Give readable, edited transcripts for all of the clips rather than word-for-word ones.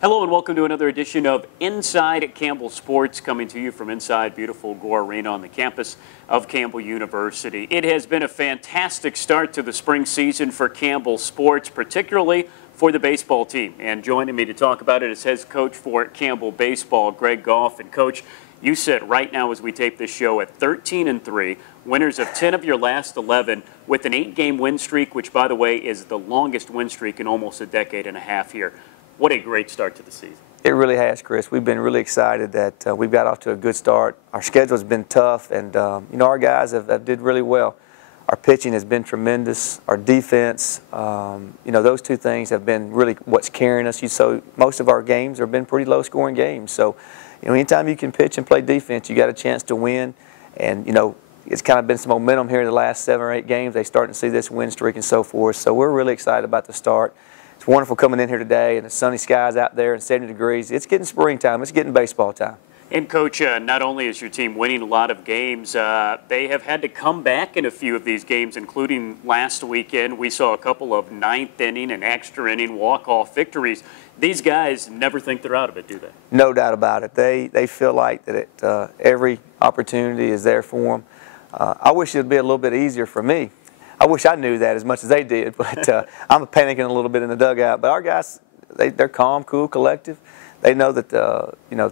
Hello and welcome to another edition of Inside Campbell Sports, coming to you from inside beautiful Gore Arena on the campus of Campbell University. It has been a fantastic start to the spring season for Campbell Sports, particularly for the baseball team. And joining me to talk about it is head coach for Campbell Baseball, Greg Goff. And Coach, you sit right now as we tape this show at 13-3, winners of 10 of your last 11 with an 8-game win streak, which, by the way, is the longest win streak in almost a decade and a half here. What a great start to the season. It really has, Chris. We've been really excited that we've got off to a good start. Our schedule's been tough, and our guys have did really well. Our pitching has been tremendous. Our defense, those two things have been really what's carrying us. So most of our games have been pretty low-scoring games. So, anytime you can pitch and play defense, you got a chance to win. And it's kind of been some momentum here in the last 7 or 8 games. They're starting to see this win streak and so forth. So we're really excited about the start. It's wonderful coming in here today, and the sunny skies out there and 70 degrees. It's getting springtime. It's getting baseball time. And, Coach, not only is your team winning a lot of games, they have had to come back in a few of these games, including last weekend. We saw a couple of ninth-inning and extra-inning walk-off victories. These guys never think they're out of it, do they? No doubt about it. They feel like that every opportunity is there for them. I wish it would be a little bit easier for me. I wish I knew that as much as they did, but I'm panicking a little bit in the dugout. But our guys, they're calm, cool, collective. They know that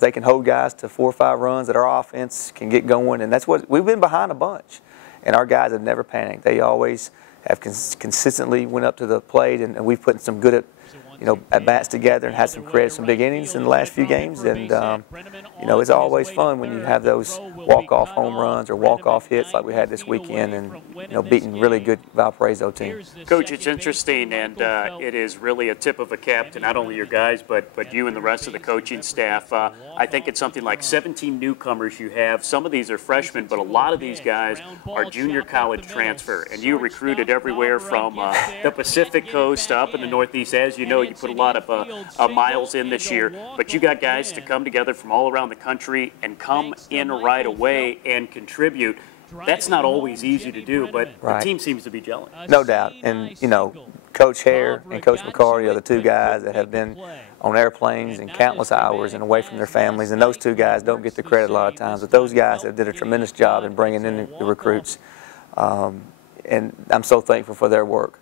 they can hold guys to 4 or 5 runs, that our offense can get going, and that's what we've been behind a bunch. And our guys have never panicked. They always have consistently went up to the plate, and we've put some good at bats together and had some big innings in the last few games. And it's always fun when you have those walk-off home runs or walk-off hits like we had this weekend, and beating really good Valparaiso team. Coach, it's interesting, and it is really a tip of a cap to not only your guys but you and the rest of the coaching staff. I think it's something like 17 newcomers you have. Some of these are freshmen, but a lot of these guys are junior college transfer, and you recruited everywhere from the Pacific Coast up in the Northeast. As you know, you put a lot of miles in this year, but you got guys to come together from all around the country and come in right away and contribute. That's not always easy to do, but the team seems to be gelling. No doubt. And, Coach Hare and Coach McCarty are the 2 guys that have been on airplanes and countless hours and away from their families, and those 2 guys don't get the credit a lot of times, but those guys have did a tremendous job in bringing in the recruits, and I'm so thankful for their work.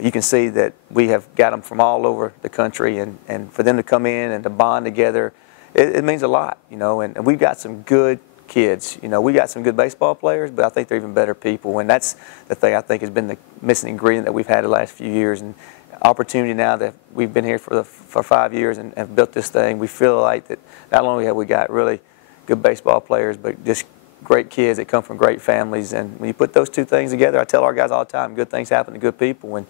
You can see that we have got them from all over the country, and for them to come in and to bond together, it means a lot, and we've got some good kids. We got some good baseball players, but I think they're even better people, and that's the thing I think has been the missing ingredient that we've had the last few years. And opportunity now that we've been here for 5 years and have built this thing, we feel like that not only have we got really good baseball players, but just great kids that come from great families. And when you put those 2 things together, I tell our guys all the time, good things happen to good people, and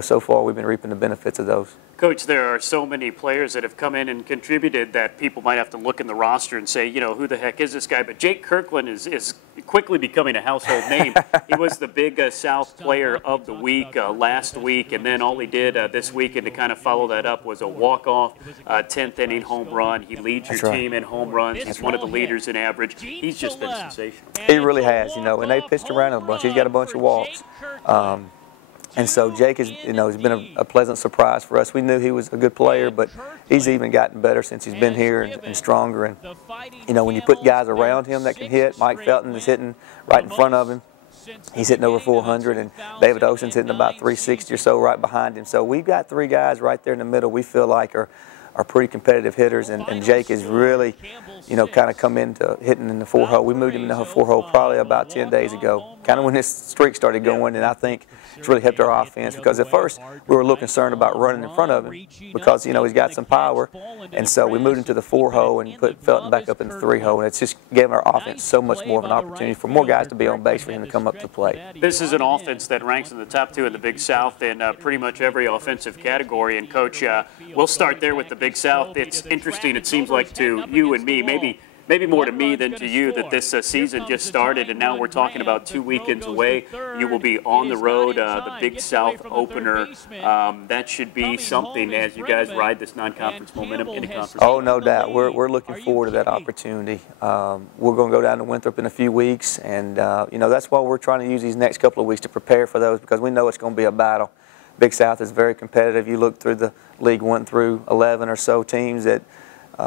so far we've been reaping the benefits of those. Coach, there are so many players that have come in and contributed that people might have to look in the roster and say, who the heck is this guy? But Jake Kirkland is quickly becoming a household name. He was the Big South Player of the Week last week, and then all he did this weekend to kind of follow that up was a walk-off 10th-inning home run. He leads your team in home runs. He's one of the leaders in average. He's just been sensational. He really has, and they pitched around him a bunch. He's got a bunch of walks. And so Jake has been a pleasant surprise for us. We knew he was a good player, but he's even gotten better since he's been here and stronger. And, when you put guys around him that can hit, Mike Felton is hitting right in front of him. He's hitting over 400, and David Ocean's hitting about 360 or so right behind him. So we've got 3 guys right there in the middle we feel like are pretty competitive hitters, and Jake has really, kind of come into hitting in the 4-hole. We moved him in the 4-hole probably about 10 days ago, kind of when this streak started going, and I think it's really helped our offense because at first we were a little concerned about running in front of him because, he's got some power, and so we moved him to the 4-hole and put Felton back up in the 3-hole, and it's just given our offense so much more of an opportunity for more guys to be on base for him to come up to the plate. This is an offense that ranks in the top 2 in the Big South in pretty much every offensive category, and Coach, we'll start there with the Big South. It's interesting, it seems like to you and me, maybe more to me than to you, that this season just started, and now we're talking about 2 weekends away. You will be on the road, the Big South opener. That should be something as you guys ride this non-conference momentum in a conference. Oh, no doubt. We're looking forward to that opportunity. We're going to go down to Winthrop in a few weeks, and that's why we're trying to use these next couple of weeks to prepare for those, because we know it's going to be a battle. Big South is very competitive. You look through the league 1 through 11 or so teams that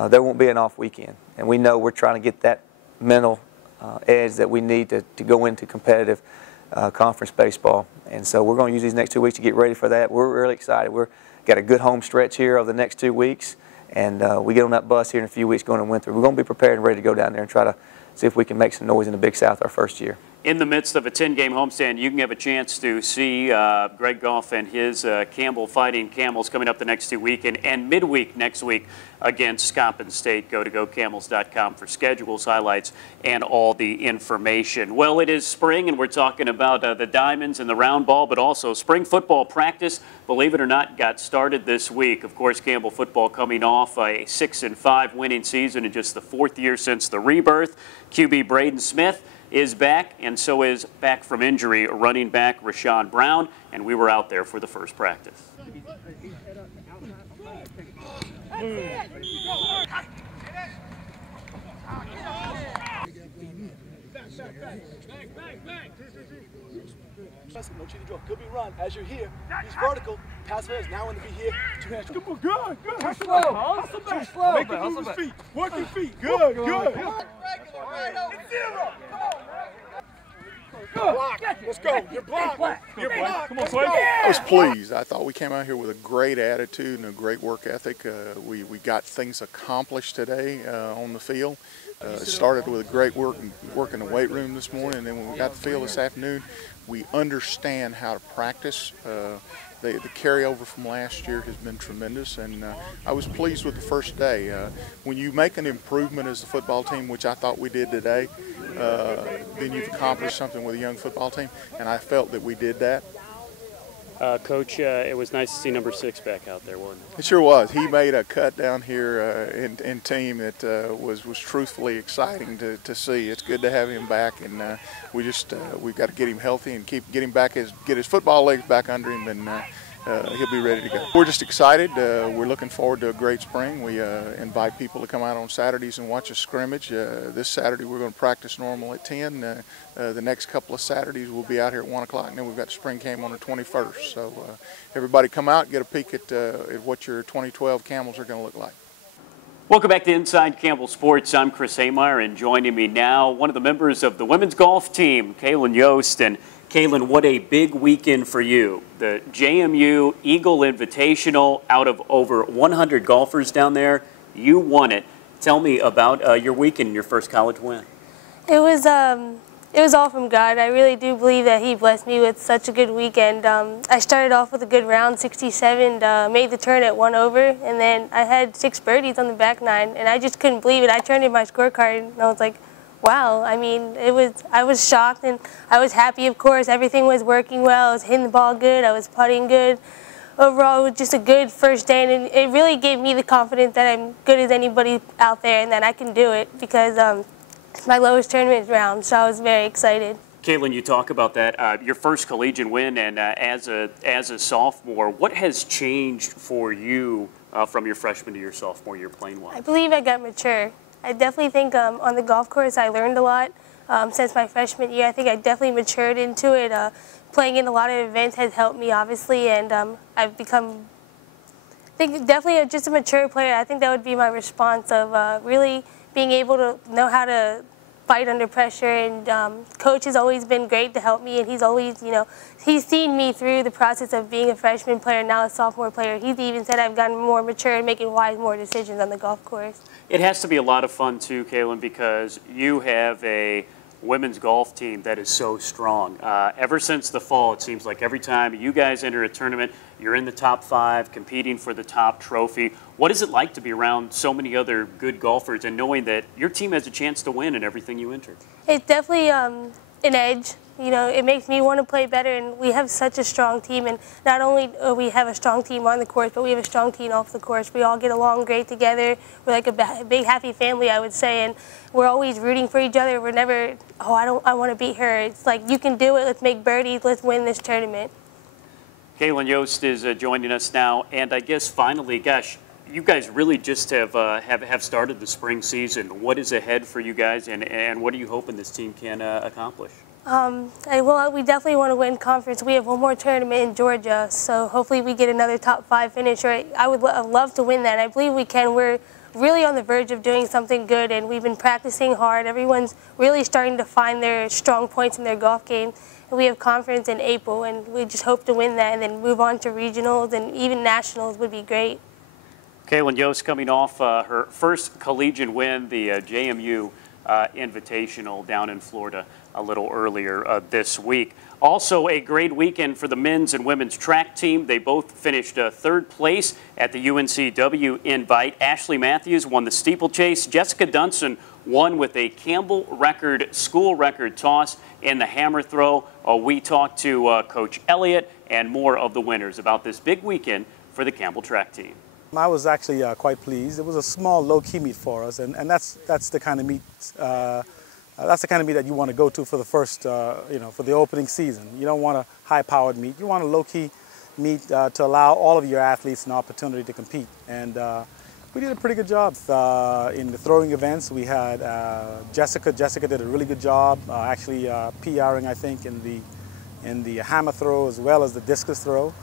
there won't be an off weekend. And we know we're trying to get that mental edge that we need to go into competitive conference baseball. And so we're going to use these next 2 weeks to get ready for that. We're really excited. We've got a good home stretch here over the next 2 weeks. And we get on that bus here in a few weeks going to Winthrop. We're going to be prepared and ready to go down there and try to see if we can make some noise in the Big South our first year. In the midst of a 10-game homestand, you can have a chance to see Greg Goff and his Campbell Fighting Camels coming up the next 2 weeks and midweek next week against Coppin State. Go to GoCamels.com for schedules, highlights, and all the information. Well, it is spring, and we're talking about the Diamonds and the round ball, but also spring football practice, believe it or not, got started this week. Of course, Campbell football coming off a 6-5 winning season in just the 4th year since the rebirth. QB Braden Smith is back, and so is back from injury running back Rashawn Brown, and we were out there for the first practice. No cheating draw. Could be run. As you're here, he's vertical. Pass first. Now when to be here. 2 hands. Come on, good. Too slow. Too slow. Make him move his feet. Work your feet. Good. Block. Let's go. You're blocked. You're blocked. Come on, Sway. I was pleased. I thought we came out here with a great attitude and a great work ethic. We got things accomplished today on the field. Started with a great work in the weight room this morning, and then when we got to the field this afternoon, we understand how to practice. The carryover from last year has been tremendous, and I was pleased with the first day. When you make an improvement as a football team, which I thought we did today, then you've accomplished something with a young football team, and I felt that we did that. Coach, it was nice to see number 6 back out there, wasn't it? It sure was. He made a cut down here in team that was truthfully exciting to see. It's good to have him back, and we've got to get him healthy and get him back, get his football legs back under him, and he'll be ready to go. We're just excited. We're looking forward to a great spring. We invite people to come out on Saturdays and watch a scrimmage. This Saturday we're going to practice normal at 10. The next couple of Saturdays we'll be out here at 1 o'clock, and then we've got the spring game on the 21st. So everybody come out and get a peek at what your 2012 Camels are going to look like. Welcome back to Inside Campbell Sports. I'm Chris Hemeyer, and joining me now, one of the members of the women's golf team, Kaylin Yost. And Kaylin, what a big weekend for you. The JMU Eagle Invitational, out of over 100 golfers down there, you won it. Tell me about your weekend and your first college win. It was all from God. I really do believe that He blessed me with such a good weekend. I started off with a good round, 67, made the turn at 1 over, and then I had 6 birdies on the back 9, and I just couldn't believe it. I turned in my scorecard, and I was like, wow. I mean, I was shocked, and I was happy, of course. Everything was working well. I was hitting the ball good. I was putting good. Overall, it was just a good first day, and it really gave me the confidence that I'm good as anybody out there and that I can do it, because it's my lowest tournament round, so I was very excited. Kaylin, you talk about that, your first collegiate win, and as a sophomore, what has changed for you from your freshman to your sophomore year playing wise? I believe I got mature. I definitely think on the golf course I learned a lot since my freshman year. I think I definitely matured into it. Playing in a lot of events has helped me, obviously, and I've become, I think, definitely just a mature player. I think that would be my response of really being able to know how to fight under pressure, and Coach has always been great to help me, and he's always, he's seen me through the process of being a freshman player, now a sophomore player. He's even said I've gotten more mature and making more decisions on the golf course. It has to be a lot of fun too, Kaylin, because you have a women's golf team that is so strong. Ever since the fall, it seems like every time you guys enter a tournament, you're in the top 5, competing for the top trophy. What is it like to be around so many other good golfers and knowing that your team has a chance to win in everything you enter? It's definitely an edge. It makes me want to play better, and we have such a strong team. And not only do we have a strong team on the course, but we have a strong team off the course. We all get along great together. We're like a big, happy family, I would say, and we're always rooting for each other. We're never, I want to beat her. It's like, you can do it. Let's make birdies. Let's win this tournament. Kaylin Yost is joining us now, and I guess finally, gosh, you guys really just have started the spring season. What is ahead for you guys, and what are you hoping this team can accomplish? Well, we definitely want to win conference. We have one more tournament in Georgia, so hopefully we get another top 5 finish. Right? I would love to win that. I believe we can. We're really on the verge of doing something good, and we've been practicing hard. Everyone's really starting to find their strong points in their golf game. And we have conference in April, and we just hope to win that and then move on to regionals and even nationals would be great. Kaylin Yost coming off her first collegiate win, the JMU Invitational down in Florida a little earlier this week. Also a great weekend for the men's and women's track team. They both finished 3rd place at the UNCW Invite. Ashley Matthews won the steeplechase. Jessica Dunson won with a Campbell record, school record toss in the hammer throw. We talked to Coach Elliott and more of the winners about this big weekend for the Campbell track team. I was actually quite pleased. It was a small, low-key meet for us, and that's the kind of meet that you want to go to for the first, for the opening season. You don't want a high-powered meet. You want a low-key meet to allow all of your athletes an opportunity to compete. And we did a pretty good job in the throwing events. We had Jessica. Jessica did a really good job, actually PRing, I think, in the hammer throw as well as the discus throw.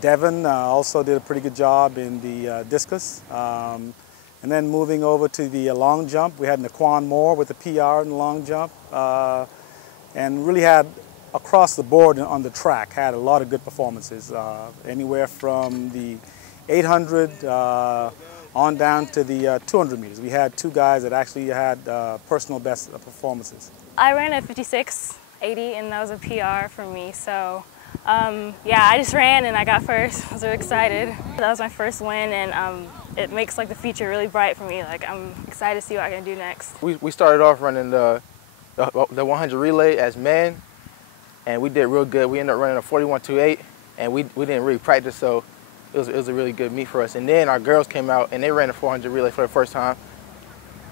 Devin also did a pretty good job in the discus. And then moving over to the long jump, we had Naquan Moore with the PR in the long jump. And really had, across the board on the track, had a lot of good performances. Anywhere from the 800 on down to the 200 meters. We had 2 guys that actually had personal best performances. I ran a 56.80 and that was a PR for me. So yeah, I just ran and I got first. I was really excited. That was my first win, and it makes like the future really bright for me. Like I'm excited to see what I can do next. We started off running the 100 relay as men, and we did real good. We ended up running a 41.28, and we didn't really practice, so it was a really good meet for us. And then our girls came out and they ran a 400 relay for the first time,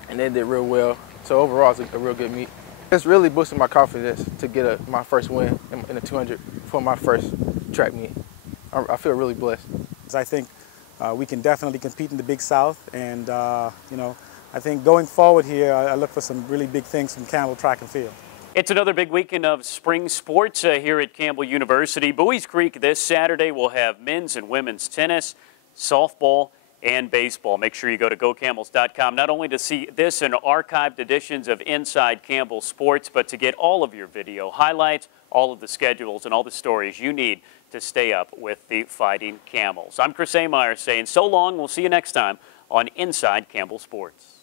and they did real well. So overall, it's a real good meet. It's really boosted my confidence to get my first win in the 200 for my first track meet. I feel really blessed. I think we can definitely compete in the Big South, and I think going forward here, I look for some really big things from Campbell Track and Field. It's another big weekend of spring sports here at Campbell University. Buies Creek this Saturday will have men's and women's tennis, softball, and baseball. Make sure you go to GoCamels.com not only to see this and archived editions of Inside Campbell Sports, but to get all of your video highlights, all of the schedules, and all the stories you need to stay up with the Fighting Camels. I'm Chris Hemeyer saying so long. We'll see you next time on Inside Campbell Sports.